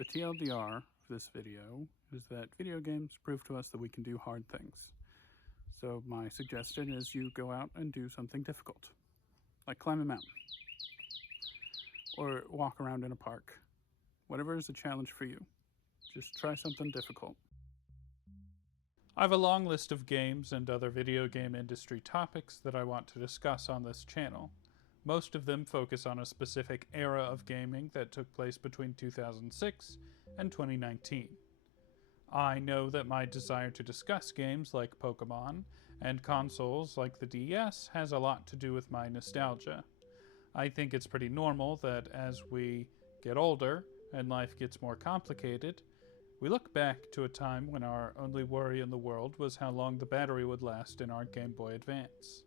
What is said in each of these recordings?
The TLDR for this video is that video games prove to us that we can do hard things. So my suggestion is you go out and do something difficult, like climb a mountain, or walk around in a park. Whatever is a challenge for you, just try something difficult. I have a long list of games and other video game industry topics that I want to discuss on this channel. Most of them focus on a specific era of gaming that took place between 2006 and 2019. I know that my desire to discuss games like Pokemon and consoles like the DS has a lot to do with my nostalgia. I think it's pretty normal that as we get older and life gets more complicated, we look back to a time when our only worry in the world was how long the battery would last in our Game Boy Advance.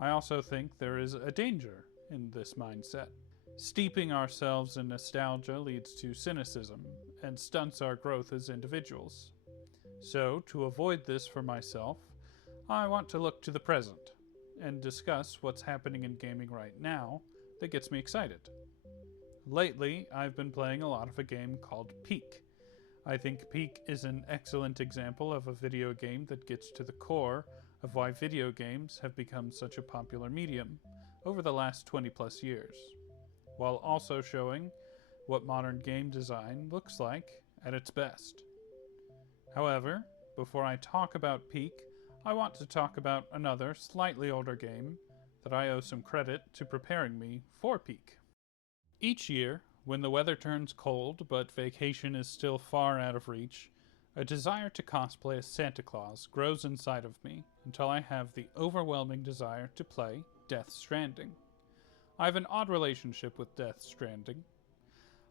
I also think there is a danger in this mindset. Steeping ourselves in nostalgia leads to cynicism and stunts our growth as individuals. So, to avoid this for myself, I want to look to the present and discuss what's happening in gaming right now that gets me excited. Lately, I've been playing a lot of a game called Peak. I think Peak is an excellent example of a video game that gets to the core of why video games have become such a popular medium over the last 20 plus years, while also showing what modern game design looks like at its best. However, before I talk about Peak, I want to talk about another slightly older game that I owe some credit to preparing me for Peak. Each year, when the weather turns cold but vacation is still far out of reach, a desire to cosplay as Santa Claus grows inside of me until I have the overwhelming desire to play Death Stranding. I have an odd relationship with Death Stranding.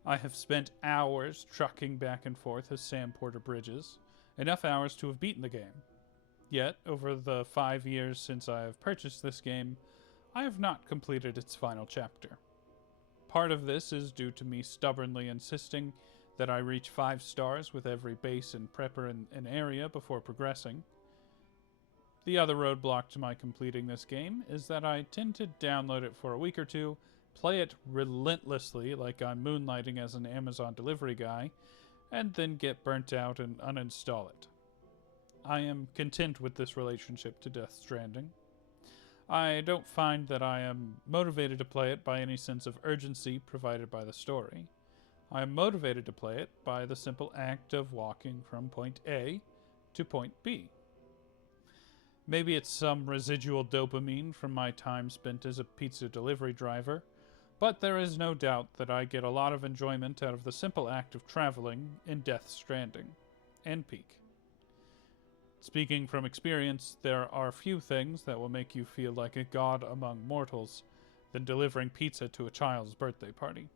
I have spent hours trucking back and forth as Sam Porter Bridges, enough hours to have beaten the game. Yet, over the 5 years since I have purchased this game, I have not completed its final chapter. Part of this is due to me stubbornly insisting that I reach 5 stars with every base and prepper in an area before progressing. The other roadblock to my completing this game is that I tend to download it for a week or two, play it relentlessly like I'm moonlighting as an Amazon delivery guy, and then get burnt out and uninstall it. I am content with this relationship to Death Stranding. I don't find that I am motivated to play it by any sense of urgency provided by the story. I am motivated to play it by the simple act of walking from point A to point B. Maybe it's some residual dopamine from my time spent as a pizza delivery driver, but there is no doubt that I get a lot of enjoyment out of the simple act of traveling in Death Stranding and Peak. Speaking from experience, there are few things that will make you feel like a god among mortals than delivering pizza to a child's birthday party.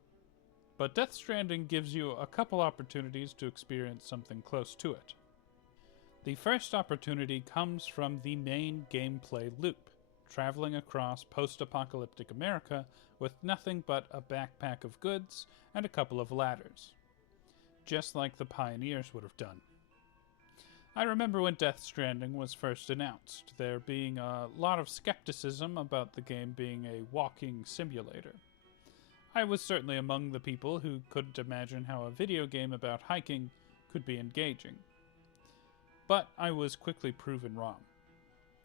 But Death Stranding gives you a couple opportunities to experience something close to it. The first opportunity comes from the main gameplay loop, traveling across post-apocalyptic America with nothing but a backpack of goods and a couple of ladders, just like the pioneers would have done. I remember when Death Stranding was first announced, there being a lot of skepticism about the game being a walking simulator. I was certainly among the people who couldn't imagine how a video game about hiking could be engaging. But I was quickly proven wrong.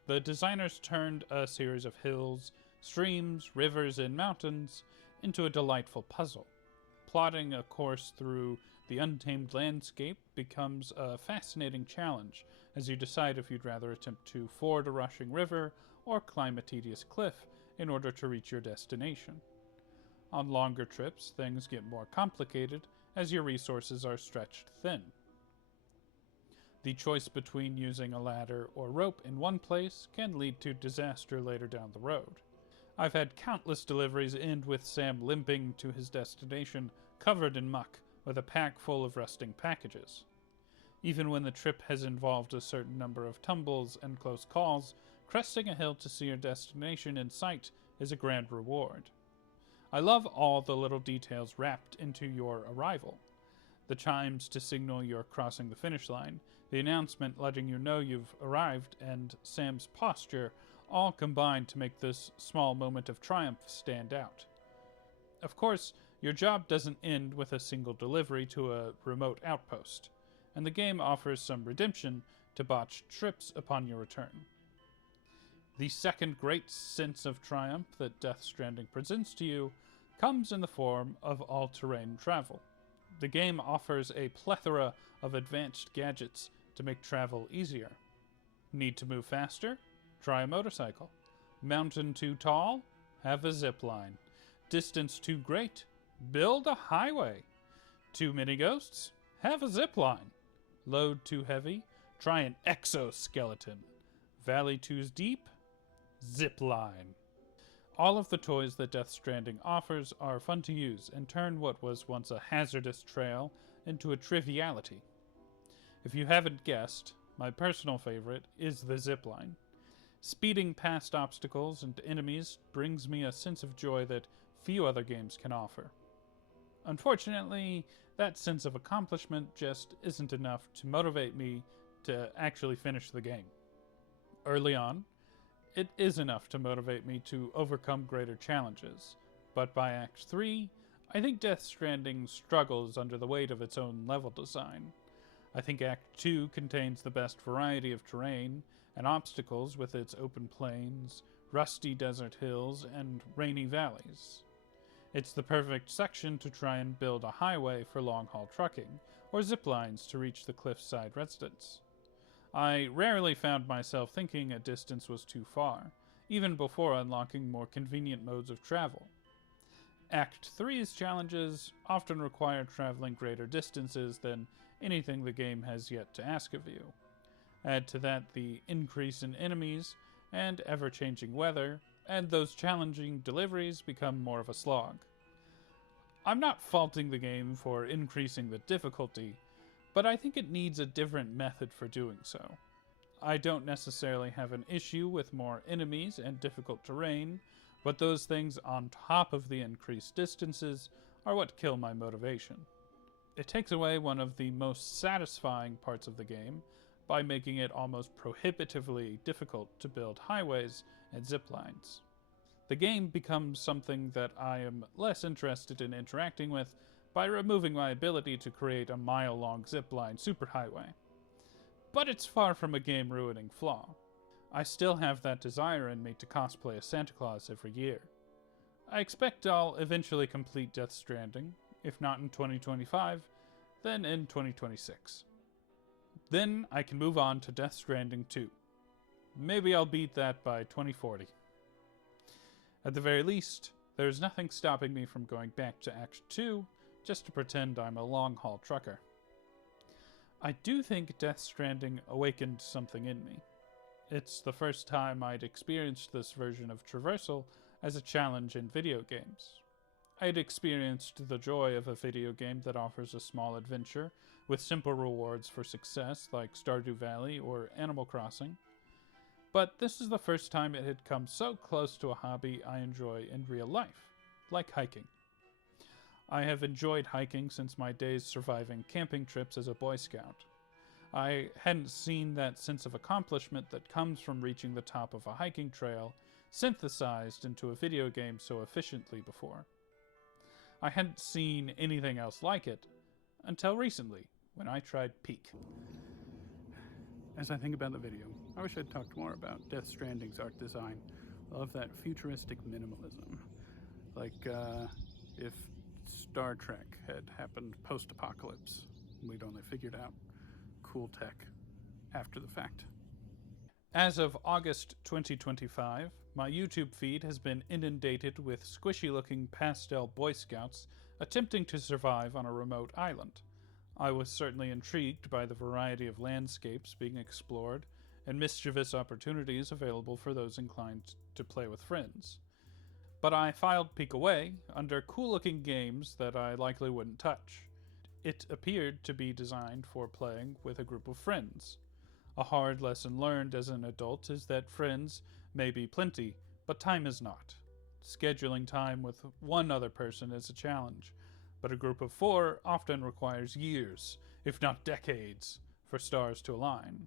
The designers turned a series of hills, streams, rivers, and mountains into a delightful puzzle. Plotting a course through the untamed landscape becomes a fascinating challenge as you decide if you'd rather attempt to ford a rushing river or climb a tedious cliff in order to reach your destination. On longer trips, things get more complicated as your resources are stretched thin. The choice between using a ladder or rope in one place can lead to disaster later down the road. I've had countless deliveries end with Sam limping to his destination covered in muck with a pack full of rusting packages. Even when the trip has involved a certain number of tumbles and close calls, cresting a hill to see your destination in sight is a grand reward. I love all the little details wrapped into your arrival. The chimes to signal you're crossing the finish line, the announcement letting you know you've arrived, and Sam's posture all combine to make this small moment of triumph stand out. Of course, Your job doesn't end with a single delivery to a remote outpost, and the game offers some redemption to botched trips upon your return. The second great sense of triumph that Death Stranding presents to you comes in the form of all-terrain travel. The game offers a plethora of advanced gadgets to make travel easier. Need to move faster? Try a motorcycle. Mountain too tall? Have a zip line. Distance too great? Build a highway. Too many ghosts? Have a zip line. Load too heavy? Try an exoskeleton. Valley too deep? Zip line. All of the toys that Death Stranding offers are fun to use and turn what was once a hazardous trail into a triviality. If you haven't guessed, my personal favorite is the zipline. Speeding past obstacles and enemies brings me a sense of joy that few other games can offer. Unfortunately, that sense of accomplishment just isn't enough to motivate me to actually finish the game. Early on, it is enough to motivate me to overcome greater challenges, but by Act 3, I think Death Stranding struggles under the weight of its own level design. I think Act 2 contains the best variety of terrain and obstacles with its open plains, rusty desert hills, and rainy valleys. It's the perfect section to try and build a highway for long-haul trucking, or zip lines to reach the cliffside residence. I rarely found myself thinking a distance was too far, even before unlocking more convenient modes of travel. Act 3's challenges often require traveling greater distances than anything the game has yet to ask of you. Add to that the increase in enemies and ever-changing weather, and those challenging deliveries become more of a slog. I'm not faulting the game for increasing the difficulty, but I think it needs a different method for doing so. I don't necessarily have an issue with more enemies and difficult terrain, but those things on top of the increased distances are what kill my motivation. It takes away one of the most satisfying parts of the game by making it almost prohibitively difficult to build highways and zip lines. The game becomes something that I am less interested in interacting with by removing my ability to create a mile-long zipline superhighway. But it's far from a game-ruining flaw. I still have that desire in me to cosplay as Santa Claus every year. I expect I'll eventually complete Death Stranding, if not in 2025, then in 2026. Then I can move on to Death Stranding 2. Maybe I'll beat that by 2040. At the very least, there's nothing stopping me from going back to Act 2 just to pretend I'm a long-haul trucker. I do think Death Stranding awakened something in me. It's the first time I'd experienced this version of traversal as a challenge in video games. I'd experienced the joy of a video game that offers a small adventure with simple rewards for success like Stardew Valley or Animal Crossing. But this is the first time it had come so close to a hobby I enjoy in real life, like hiking. I have enjoyed hiking since my days surviving camping trips as a Boy Scout. I hadn't seen that sense of accomplishment that comes from reaching the top of a hiking trail synthesized into a video game so efficiently before. I hadn't seen anything else like it until recently, when I tried Peak. As I think about the video, I wish I'd talked more about Death Stranding's art design. I love that futuristic minimalism. Like, if Star Trek had happened post-apocalypse, we'd only figured out cool tech after the fact. As of August 2025, my YouTube feed has been inundated with squishy-looking pastel Boy Scouts attempting to survive on a remote island. I was certainly intrigued by the variety of landscapes being explored and mischievous opportunities available for those inclined to play with friends. But I filed Peak away under cool-looking games that I likely wouldn't touch. It appeared to be designed for playing with a group of friends. A hard lesson learned as an adult is that friends may be plenty, but time is not. Scheduling time with one other person is a challenge, but a group of 4 often requires years, if not decades, for stars to align.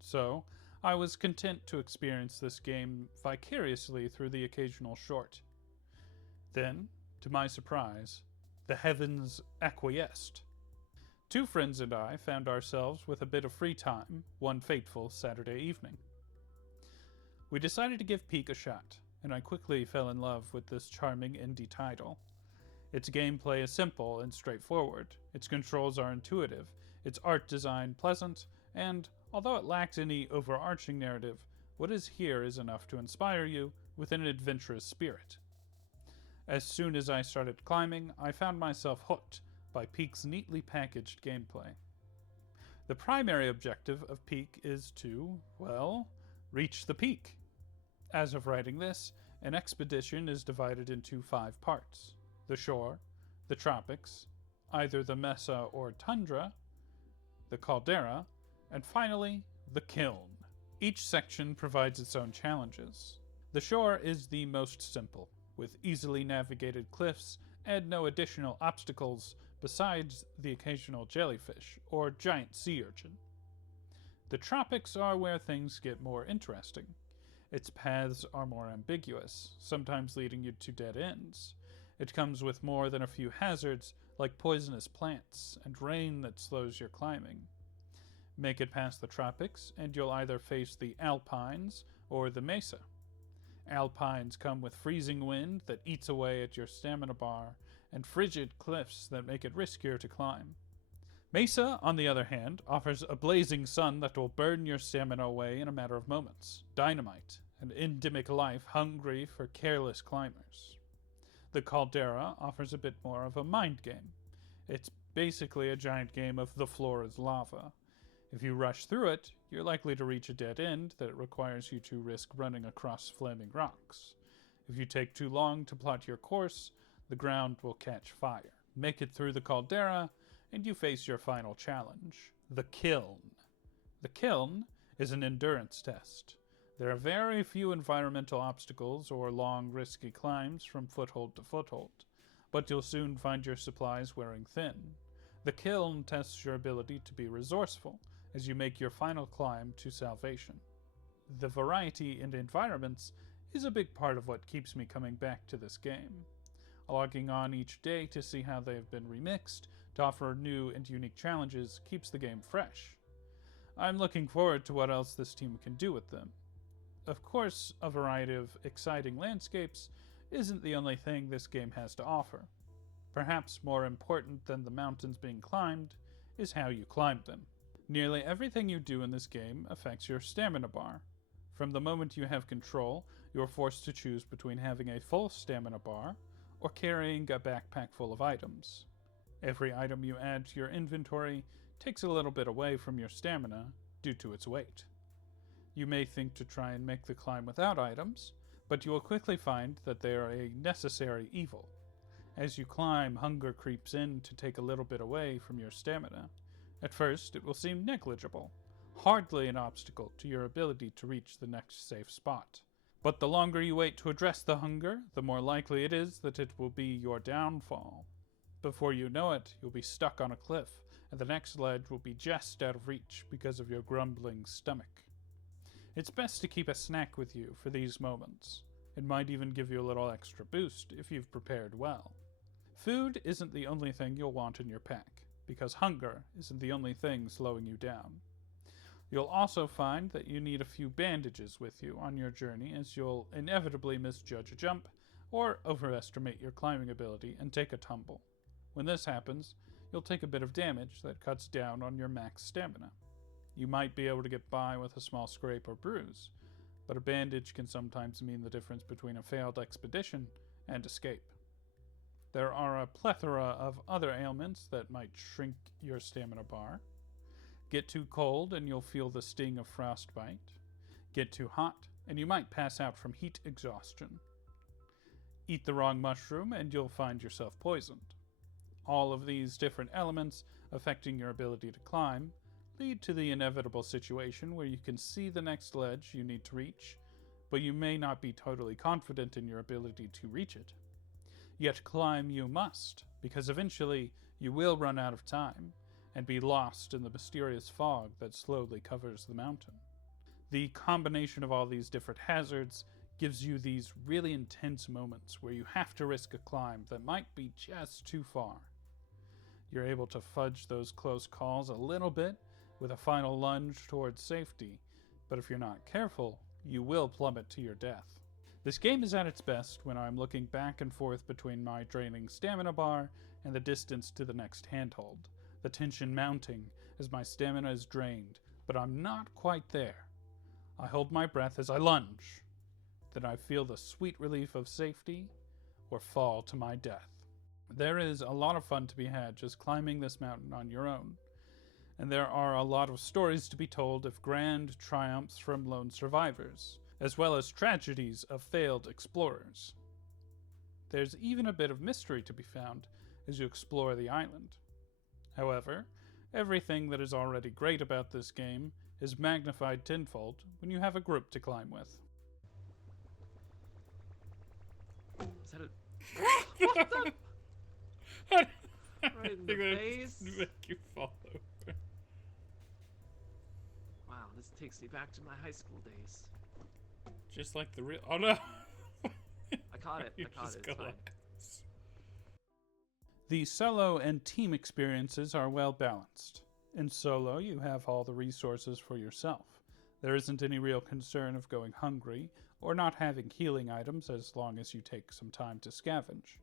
So, I was content to experience this game vicariously through the occasional short. Then, To my surprise, the heavens acquiesced. 2 friends and I found ourselves with a bit of free time one fateful Saturday evening. We decided to give Peak a shot, and I quickly fell in love with this charming indie title. Its gameplay is simple and straightforward, its controls are intuitive, its art design pleasant, and, although it lacks any overarching narrative, what is here is enough to inspire you with an adventurous spirit. As soon as I started climbing, I found myself hooked by Peak's neatly packaged gameplay. The primary objective of Peak is to, well, reach the peak. As of writing this, an expedition is divided into 5 parts: the shore, the tropics, either the mesa or tundra, the caldera, and finally, the kiln. Each section provides its own challenges. The shore is the most simple, with easily navigated cliffs and no additional obstacles besides the occasional jellyfish or giant sea urchin. The tropics are where things get more interesting. Its paths are more ambiguous, sometimes leading you to dead ends. It comes with more than a few hazards, like poisonous plants and rain that slows your climbing. Make it past the tropics, and you'll either face the alpines or the mesa. Alpines come with freezing wind that eats away at your stamina bar, and frigid cliffs that make it riskier to climb. Mesa, on the other hand, offers a blazing sun that will burn your stamina away in a matter of moments. Dynamite, an endemic life hungry for careless climbers. The caldera offers a bit more of a mind game. It's basically a giant game of the floor is lava. If you rush through it, you're likely to reach a dead end that requires you to risk running across flaming rocks. If you take too long to plot your course, the ground will catch fire. Make it through the caldera, and you face your final challenge, the kiln. The kiln is an endurance test. There are very few environmental obstacles or long, risky climbs from foothold to foothold, but you'll soon find your supplies wearing thin. The kiln tests your ability to be resourceful as you make your final climb to salvation. The variety in environments is a big part of what keeps me coming back to this game. Logging on each day to see how they have been remixed to offer new and unique challenges keeps the game fresh. I'm looking forward to what else this team can do with them. Of course, a variety of exciting landscapes isn't the only thing this game has to offer. Perhaps more important than the mountains being climbed is how you climb them. Nearly everything you do in this game affects your stamina bar. From the moment you have control, you are forced to choose between having a full stamina bar or carrying a backpack full of items. Every item you add to your inventory takes a little bit away from your stamina due to its weight. You may think to try and make the climb without items, but you will quickly find that they are a necessary evil. As you climb, hunger creeps in to take a little bit away from your stamina. At first, it will seem negligible, hardly an obstacle to your ability to reach the next safe spot. But the longer you wait to address the hunger, the more likely it is that it will be your downfall. Before you know it, you'll be stuck on a cliff, and the next ledge will be just out of reach because of your grumbling stomach. It's best to keep a snack with you for these moments. It might even give you a little extra boost if you've prepared well. Food isn't the only thing you'll want in your pack, because hunger isn't the only thing slowing you down. You'll also find that you need a few bandages with you on your journey, as you'll inevitably misjudge a jump or overestimate your climbing ability and take a tumble. When this happens, you'll take a bit of damage that cuts down on your max stamina. You might be able to get by with a small scrape or bruise, but a bandage can sometimes mean the difference between a failed expedition and escape. There are a plethora of other ailments that might shrink your stamina bar. Get too cold and you'll feel the sting of frostbite. Get too hot and you might pass out from heat exhaustion. Eat the wrong mushroom and you'll find yourself poisoned. All of these different elements affecting your ability to climb lead to the inevitable situation where you can see the next ledge you need to reach, but you may not be totally confident in your ability to reach it. Yet climb you must, because eventually you will run out of time and be lost in the mysterious fog that slowly covers the mountain. The combination of all these different hazards gives you these really intense moments where you have to risk a climb that might be just too far. You're able to fudge those close calls a little bit with a final lunge towards safety, but if you're not careful, you will plummet to your death. This game is at its best when I'm looking back and forth between my draining stamina bar and the distance to the next handhold, the tension mounting as my stamina is drained, but I'm not quite there. I hold my breath as I lunge. Then I feel the sweet relief of safety or fall to my death. There is a lot of fun to be had just climbing this mountain on your own, and there are a lot of stories to be told of grand triumphs from lone survivors, as well as tragedies of failed explorers. There's even a bit of mystery to be found as you explore the island. However, everything that is already great about this game is magnified tenfold when you have a group to climb with. Is that a... What the? Right in the face? Make you fall over. Wow, this takes me back to my high school days. Just like the real... Oh no! I caught it. It's fine. The solo and team experiences are well balanced. In solo, you have all the resources for yourself. There isn't any real concern of going hungry or not having healing items as long as you take some time to scavenge.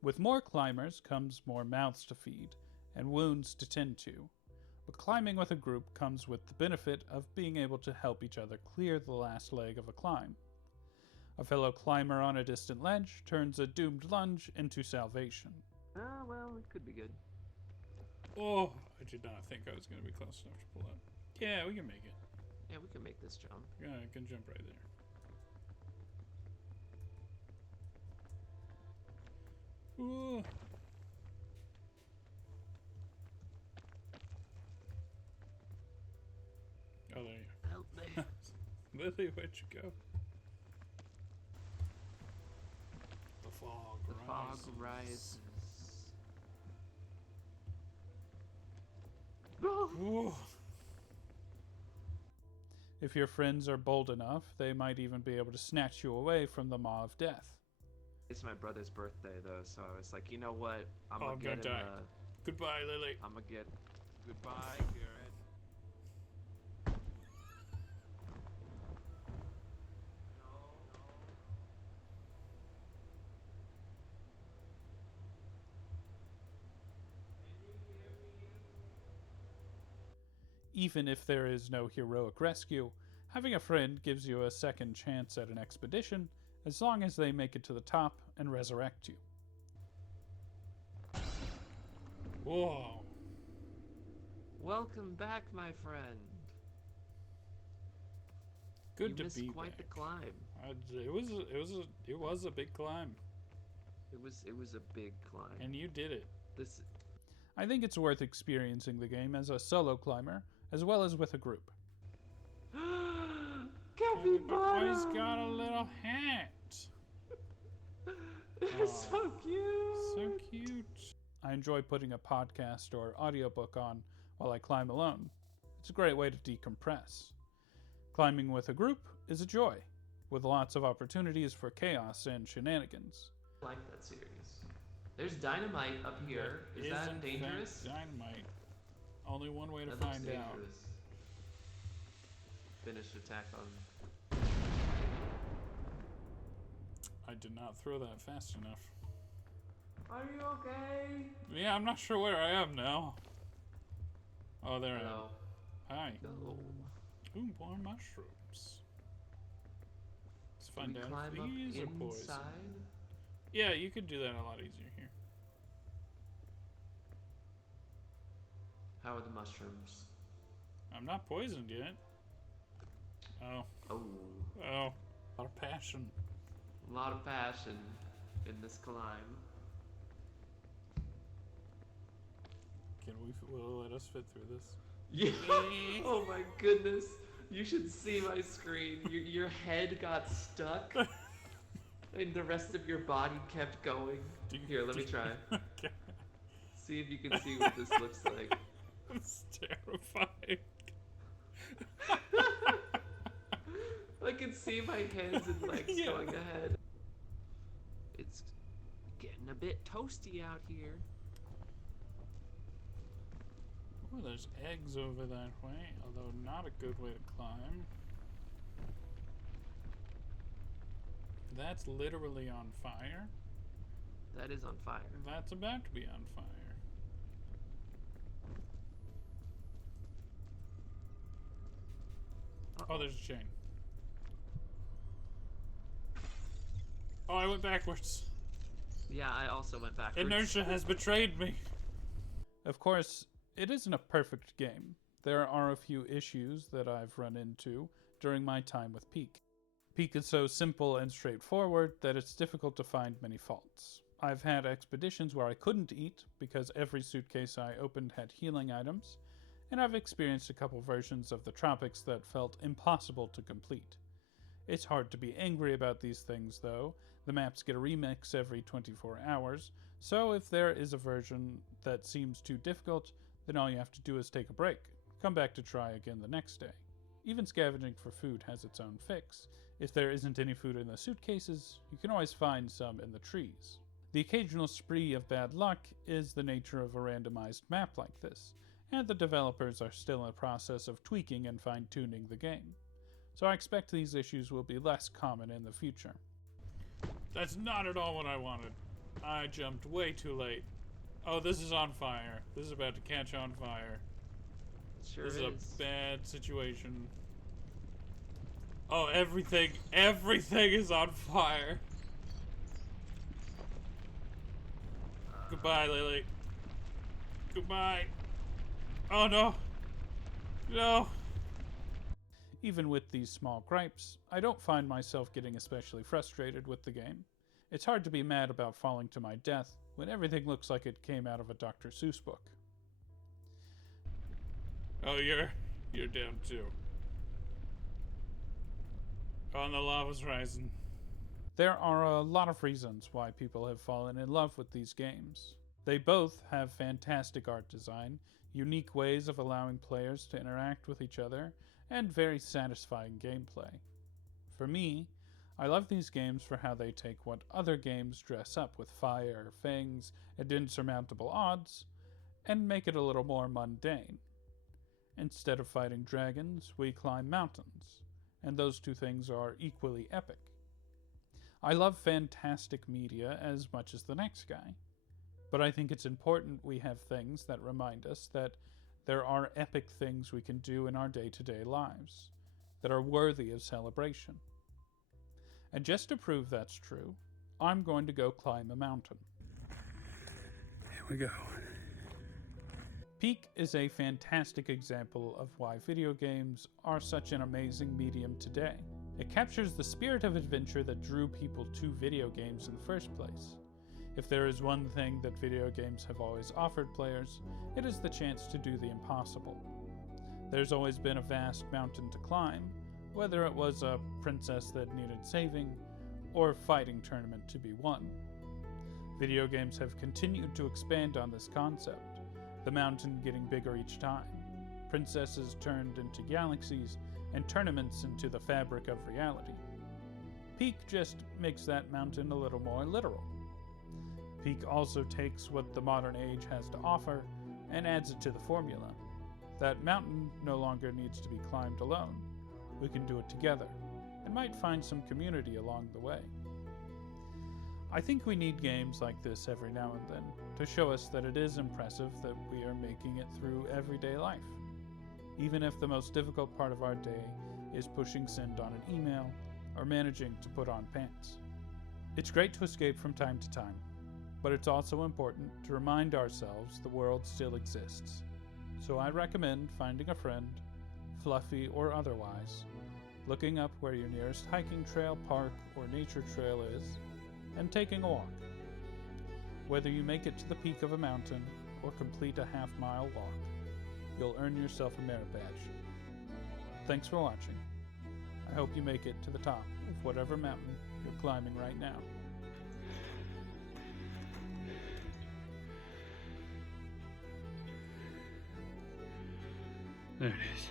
With more climbers comes more mouths to feed and wounds to tend to, but climbing with a group comes with the benefit of being able to help each other clear the last leg of a climb. A fellow climber on a distant ledge turns a doomed lunge into salvation. Oh, well, it could be good. Oh, I did not think I was going to be close enough to pull up. Yeah, we can make it. Yeah, we can make this jump. Yeah, I can jump right there. Ooh. Oh, there you go. Help me. Lily, where'd you go? The fog The rises. fog rises. Ooh. If your friends are bold enough, they might even be able to snatch you away from the maw of death. It's my brother's birthday, though, so I was like, you know what? I'm gonna get die. Goodbye, Lily. I'm gonna get... Goodbye, Garrett. Even if there is no heroic rescue, having a friend gives you a second chance at an expedition, as long as they make it to the top and resurrect you. Whoa. Welcome back, my friend. Good you to missed be quite back. the climb. It was a big climb. It was a big climb. And you did it. This... I think it's worth experiencing the game as a solo climber, as well as with a group. Capybara! He's got a little hat. It's so cute. So cute. I enjoy putting a podcast or audiobook on while I climb alone. It's a great way to decompress. Climbing with a group is a joy, with lots of opportunities for chaos and shenanigans. I like that series. There's dynamite up here. Is that dangerous? Dynamite. Only one way to That find looks out. dangerous. Finished attack on... I did not throw that fast enough. Are you okay? Yeah, I'm not sure where I am now. Oh, there Hello. I am. Hi. Go. Ooh, more mushrooms. Let's find Can we out if climb these are up poison. inside? Yeah, you could do that a lot easier here. How are the mushrooms? I'm not poisoned yet. Oh. Oh. Oh. A lot of passion. A lot of passion in this climb. Will it let us fit through this? Yeah. Oh my goodness. You should see my screen. Your head got stuck. And the rest of your body kept going. Here, let me try. Okay. See if you can see what this looks like. It's terrifying. I can see my hands and legs going ahead. It's getting a bit toasty out here. Oh, there's eggs over that way, although not a good way to climb. That's literally on fire. That is on fire. That's about to be on fire. Oh, there's a chain. Oh, I went backwards. Yeah, I also went backwards. Inertia has betrayed me. Of course, it isn't a perfect game. There are a few issues that I've run into during my time with Peak. Peak is so simple and straightforward that it's difficult to find many faults. I've had expeditions where I couldn't eat because every suitcase I opened had healing items, and I've experienced a couple versions of the tropics that felt impossible to complete. It's hard to be angry about these things, though. The maps get a remix every 24 hours, so if there is a version that seems too difficult, then all you have to do is take a break, come back to try again the next day. Even scavenging for food has its own fix. If there isn't any food in the suitcases, you can always find some in the trees. The occasional spree of bad luck is the nature of a randomized map like this, and the developers are still in the process of tweaking and fine-tuning the game. So I expect these issues will be less common in the future. That's not at all what I wanted. I jumped way too late. Oh, this is on fire. This is about to catch on fire. Sure This is is. a bad situation. Oh, everything is on fire. Goodbye, Lily. Goodbye. Oh, no. No. Even with these small gripes, I don't find myself getting especially frustrated with the game. It's hard to be mad about falling to my death when everything looks like it came out of a Dr. Seuss book. Oh, you're down too. Oh, and the lava's rising. There are a lot of reasons why people have fallen in love with these games. They both have fantastic art design, unique ways of allowing players to interact with each other, and very satisfying gameplay. For me, I love these games for how they take what other games dress up with fire, fangs, and insurmountable odds, and make it a little more mundane. Instead of fighting dragons, we climb mountains, and those two things are equally epic. I love fantastic media as much as the next guy, but I think it's important we have things that remind us that there are epic things we can do in our day-to-day lives that are worthy of celebration. And just to prove that's true, I'm going to go climb a mountain. Here we go. Peak is a fantastic example of why video games are such an amazing medium today. It captures the spirit of adventure that drew people to video games in the first place. If there is one thing that video games have always offered players, it is the chance to do the impossible. There's always been a vast mountain to climb, whether it was a princess that needed saving, or a fighting tournament to be won. Video games have continued to expand on this concept, the mountain getting bigger each time, princesses turned into galaxies, and tournaments into the fabric of reality. Peak just makes that mountain a little more literal. Peak also takes what the modern age has to offer and adds it to the formula. That mountain no longer needs to be climbed alone. We can do it together, and might find some community along the way. I think we need games like this every now and then to show us that it is impressive that we are making it through everyday life, even if the most difficult part of our day is pushing send on an email or managing to put on pants. It's great to escape from time to time, but it's also important to remind ourselves the world still exists. So I recommend finding a friend, fluffy or otherwise, looking up where your nearest hiking trail, park, or nature trail is, and taking a walk. Whether you make it to the peak of a mountain or complete a half-mile walk, you'll earn yourself a merit badge. Thanks for watching. I hope you make it to the top of whatever mountain you're climbing right now. There it is.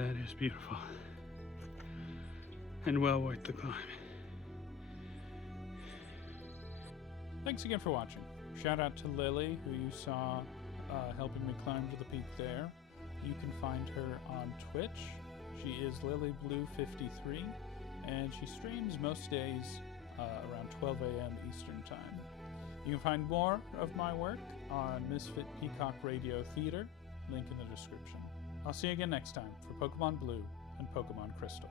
That is beautiful. And well worth the climb. Thanks again for watching. Shout out to Lily, who you saw helping me climb to the peak there. You can find her on Twitch. She is LilyBlue53, and she streams most days around 12 a.m. Eastern Time. You can find more of my work on Misfit Peacock Radio Theater, link in the description. I'll see you again next time for Pokemon Blue and Pokemon Crystal.